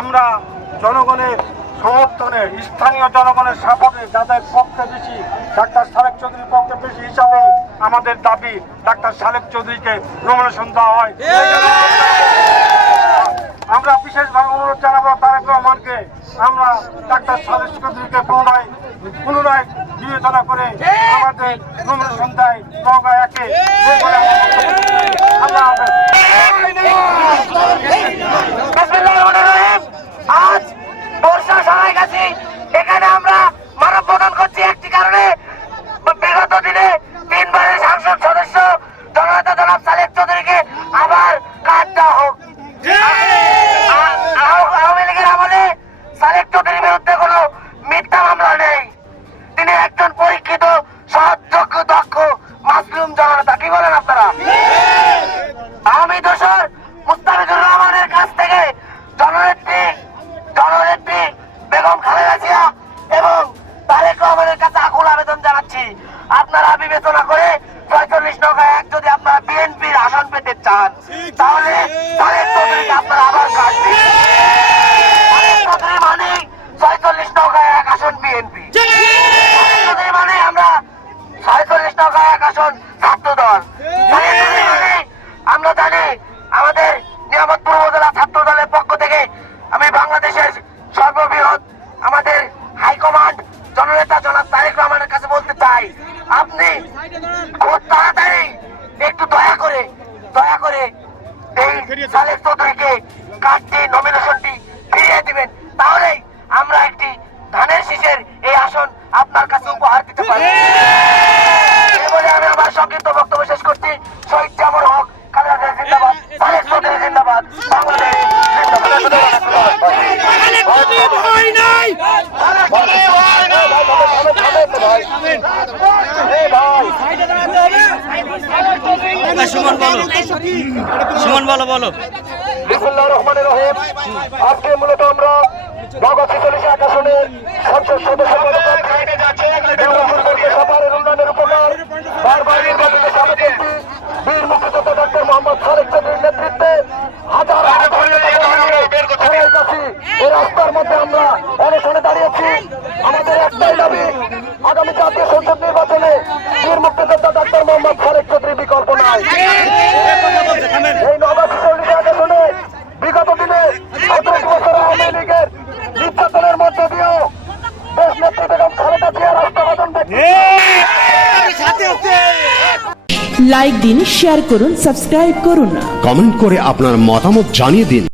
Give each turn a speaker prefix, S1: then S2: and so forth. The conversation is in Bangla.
S1: আমরা জনগণের সমর্থনে, স্থানীয় জনগণের সাপোর্টে যাদের পক্ষে বেশি, ডাক্তার সালেক চৌধুরীর পক্ষে বেশি হিসাবে আমাদের দাবি ডাক্তার সালেক চৌধুরীকে নমিনেশন দেওয়া হয়। আমরা বিশেষভাবে অনুরোধ জানাব তারেক রহমানকে, আমরা ডাক্তার সালেক চৌধুরীকে পুনরায় পুনরায় বিবেচনা করে আমাদের নমিনেশন দেয় নৌকা একে। আমার বক্তব্য শেষ করছি। আল্লাহ হাফেজ
S2: বিসমিল্লাহিররহমানিররহিম। আজ বর্ষা সময় গেছি এখানে আমরা মানব বন্ধন করছি একটি কারণে বিগত দিনে তিনবারের সংসদ সদস্য জননেতা জনাব সালেক চৌধুরীকে আবার কাজ দেওয়া হোক আ- আ- আওয়ামী লীগের আমলে সালেক চৌধুরীর বিরুদ্ধে কোনো মিথ্যা মামলা নেই তিনি একজন পরীক্ষিত সৎ যোগ্য দক্ষ মাসলুম জননেতা কি বলেন আপনারা আমি দোষর মুস্তাফিজুর রহমানের কাছ থেকে জননেত্রী জননেত্রী বেগম খালেদা জিয়া এবং তারেক রহমানের কাছে আকুল আবেদন জানাচ্ছি আপনারা বিবেচনা করে ছয়চল্লিশ নৌকা এক যদি আপনারা বিএনপির আসন পেতে চান তাহলে চৌধুরীকে আপনারা আবার কাটবেন তারেক চৌধুরী মানে ছয়চল্লিশ নৌকা এক আসন বিএনপি। চৌধুরী মানে আমরা ছয়চল্লিশ নৌকা এক আসন ছাত্র দল মানে আমরা জানি আমাদের নিয়ামতপুর উপজেলা ছাত্র দলের পক্ষ থেকে আমি বাংলাদেশের সর্ববৃহৎ আমাদের হাইকমান্ড জননেতা জনাব তারেক রহমানের কাছে বলতে চাই আপনি খুব তাড়াতাড়ি একটু দয়া করে দয়া করে এই সালেক চৌধুরীকে কার্ডটি নমিনেশনটি ফিরিয়ে দিবেন। তাহলেই আমরা একটি ধানের শীষের এই আসন আপনার কাছে উপহার দিতে পারি বলে আমি আমার সংক্ষিপ্ত বক্তব্য শেষ করছি। শহীদ জামর হক খালেদা জিন্দাবাদ সালেক চৌধুরী জিন্দাবাদ বাংলাদেশ
S3: সুমন বলো। সুমন বলো বলো।
S1: বিসমুল্লাহ রহমানের রহিম। আজকে মূলত আমরা নগদ ছেচল্লিশ আসনের সংসদ সদস্য সবার উন্নয়নের উপকার বারবার নির্বাচিত বীর মুক্তিযোদ্ধা ডক্টর মোহাম্মদ সালেক চৌধুরীর নেতৃত্বে হাজার হাজার এই রাস্তার মধ্যে আমরা অনশনে দাঁড়িয়েছি। আমাদের আগামী জাতীয় সংসদ নির্বাচনে বীর মুক্তিযোদ্ধা ডক্টর মোহাম্মদ সালেক চৌধুরী বিকল্প নাই। এই চল্লিশ আসনে বিগত দিনে সতেরো বছর আওয়ামী লীগের নির্যাতনের মধ্যে দিয়েও দেশ নেত্রী বেগম খালেদা জিয়া রাষ্ট্রবাদন
S4: লাইক দিন শেয়ার করুন সাবস্ক্রাইব করুন
S5: কমেন্ট করে আপনার মতামত জানিয়ে দিন।